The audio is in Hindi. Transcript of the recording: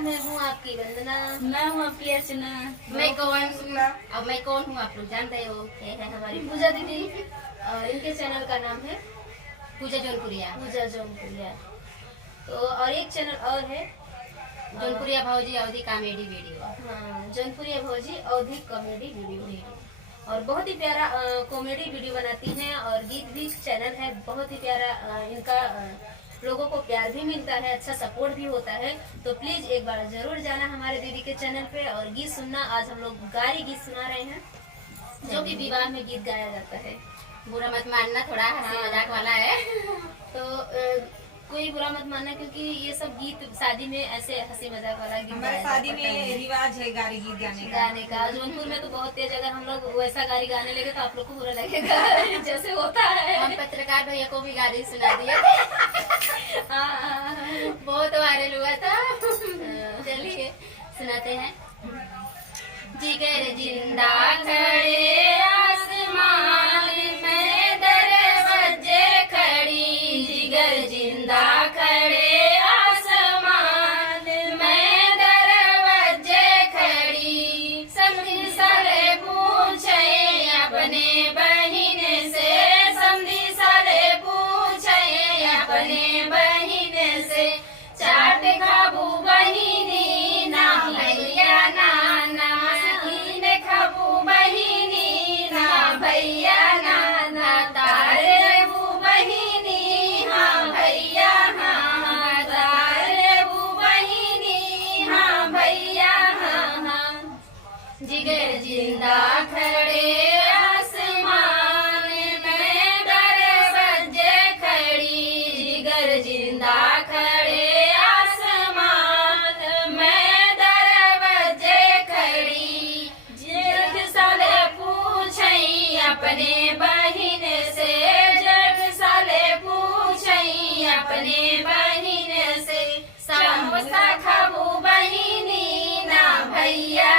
मैं हूँ आपकी वंदना। मैं हूँ आपकी अर्चना। मैं कौन हूँ आप लोग जानते हो। ये है हमारी पूजा दीदी और इनके चैनल का नाम है पूजा जौनपुरिया। तो और एक चैनल और है जौनपुरिया भौजी अवधि कॉमेडी वीडियो। हाँ, जौनपुरिया भौजी अवधि कॉमेडी वीडियो। और बहुत ही प्यारा कॉमेडी वीडियो बनाती हैं और गीत भी चैनल है बहुत ही प्यारा। इनका लोगों को प्यार भी मिलता है, अच्छा सपोर्ट भी होता है। तो प्लीज एक बार जरूर जाना हमारे दीदी के चैनल पे और गीत सुनना। आज हम लोग गारी गीत सुना रहे हैं जो कि विवाह में गीत गाया जाता है। बुरा मत मानना, थोड़ा हंसी मजाक वाला है। तो कोई बुरा मत मानना क्योंकि ये सब गीत शादी में ऐसे हंसी मजाक वाला गीत हमारे शादी में रिवाज है गारी गीत गाने का। जौनपुर में तो बहुत तेज, अगर हम लोग वैसा गारी गाने लगे तो आप लोग को बुरा लगेगा जैसे होता है। हम पत्रकार भैया को भी गाली सुना दिए बहुत वायरल हुआ था। चलिए सुनाते हैं। जिगर जिंदा खड़े आसमान में दरवाजे खड़ी, जिगर जिंदा खड़े आसमान में दरवाजे खड़ी। समझी साले पूछे अपने बहिन से, समझी साले पूछे अपने बहिन से। चाट खाबू बहिनी ना भैया ना नमकीन खाबू बहिनी ना भैया ना तारे बू बहिनी हाँ भैया हाँ तारे बू बहिनी हाँ भैया हाँ। जिगर जिंदा खड़े आसमान में दरवाजे खड़ी, जिगर जिंदा खड़े आसमान में दरवाजे खड़ी। जेठ साले पूछे अपने बहिन से, जेठ साले पूछे अपने बहिन से। समोसा खाबू बहिनी ना भैया